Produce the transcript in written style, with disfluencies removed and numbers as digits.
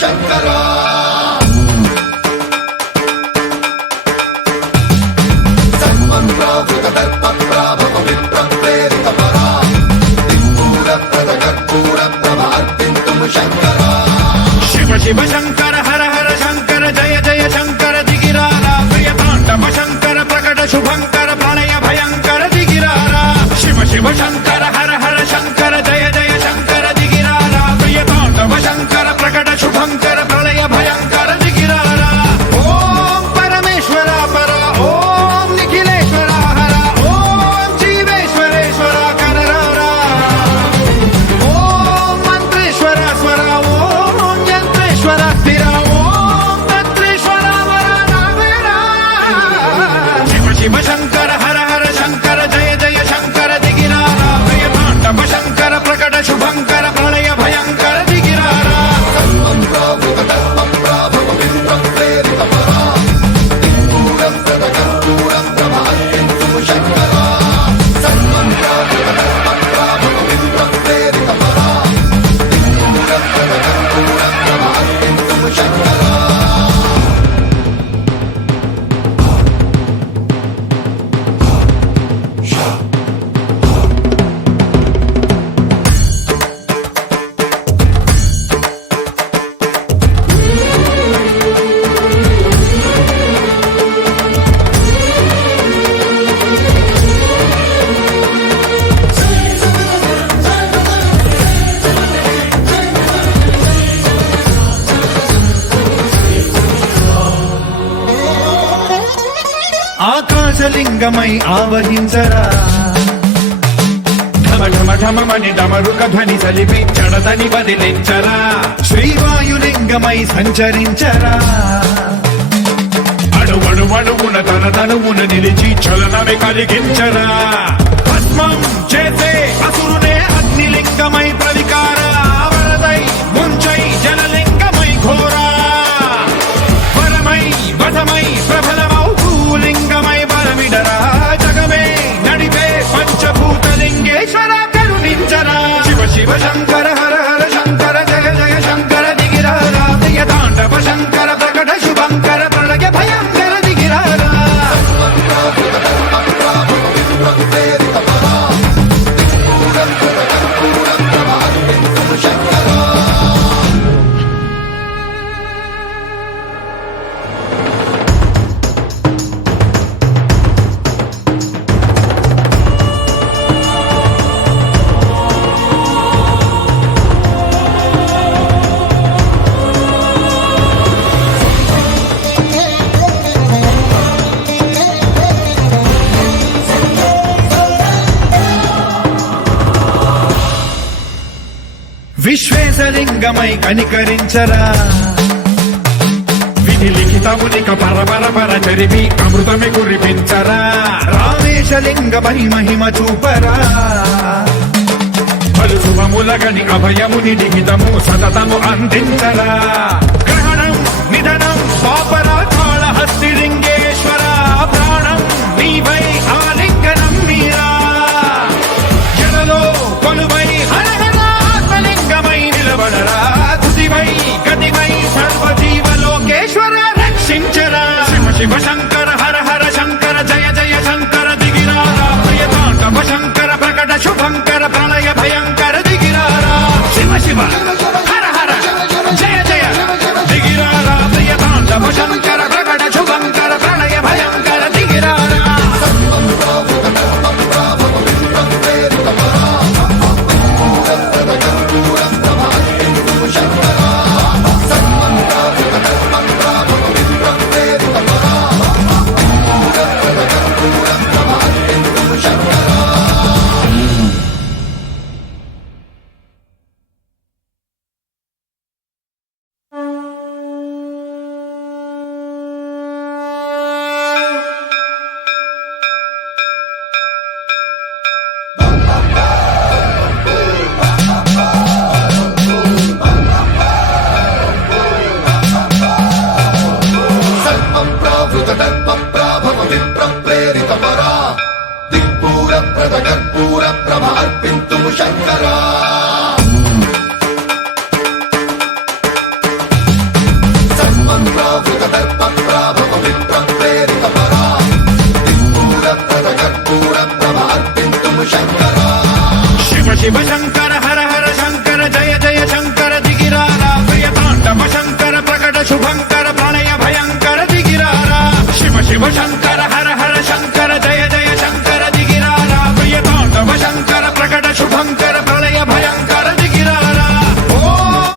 శంకరా సన్మంత్రావృత దర్ప ప్రాభవ విప్ర ప్రేరిత పరా దిక్పూర ప్రద కర్పూర ప్రభ అర్పింతుము శంకరా శివ శివ శంకర హర హర శంకర జయ జయ శంకర దిగిరారా ప్రియ తాండవ శంకర ప్రకట శుభంకర ప్రళయ భయంకర దిగిరారా శివ శివ శంకర హర హర శంకర జయ జయ శంకర దిగిరారా ప్రియ తాండవ శంకర ప్రకట శుభంకర ప్రళయ భయంకర దిగిరారా ఓం పరమేశ్వర పర ఓం నిఖిలేశ్వర హర ఓం జీవేశ్వరేశ్వర కరరారా ఓం మంత్రేశ్వర స్వర ఓం యంత్రేశ్వర స్థిర ఓం తంత్రేశ్వర వర నావేరా శివ శివ శంకర హర హర శంకర జయ జయ శంకర దిగిరారా ప్రియ తాండవ శంకర ప్రకట శుభంకర ప్రళయ భయంకర దిగిరారా సన్మంత్రావృత దర్ప ప్రాభవ విప్ర ప్రేరిత పరా దిక్పూర ప్రద కర్పూర ప్రభ అర్పింతుము శంకరా సన్మంత్రావృత దర్ప ప్రాభవ విప్ర ప్రేరిత పరా దిక్పూర ప్రద కర్పూర ప్రభ అర్పింతుము శంకరా ఆకాశలింగమై ఆవహించరా ఢమ ఢమ ఢమమని డమరుక ధ్వని సలిపి జడదని వదిలించరా శ్రీవాయులింగమై సంచరించరా అడువడువడువున తన తనువున నిలిచి చలనమే కలిగించరా భస్మం చేసే అసురునే అగ్నిలింగమై ప్రవికార వరదై ముంచై జలలింగమై ఘోరా వరమై వధమై ప్రబలమౌ భూలింగమై బలమిడరా జగమే నడిపే పంచభూతలింగేశ్వర కరుణించరా శివ శివ శంకర హర హర శంకర జయ జయ శంకర దిగిరారా ప్రియ తాండవ శంకర ప్రకట శుభంకర ప్రళయ భయంకర దిగిరారా సన్మంత్రావృత దర్ప ప్రాభవ విప్ర ప్రేరిత పరా దిక్పూర ప్రద కర్పూర ప్రభ అర్పింతుము శంకరా విశ్వేశలింగమై కనికరించరా విధి లిఖితమునిక పరపర పర చరిపి అమృతమి కురిపించరా రామేశలింగమై మహిమ చూపరా పలు శుభములగని అభయముని లిఖితము సతతము అందించరా గ్రహణం నిధనం పాపరా కాళహస్తి లింగేశ్వర ప్రాణం నీవై ఆలింగనం మీరా జలలో కొలువై హర హర ఆత్మలింగమై నిలబడరా తుదివై గతివై సర్వజీవలోకేశ్వర రక్షించరా శివ శివ శంకర హర హర శంకర జయ జయ శంకర దిగిరారా ప్రియ తాండవ శంకర ప్రకట శుభంకర ప్రళయ భయంకర దిగిరారా శివ శివ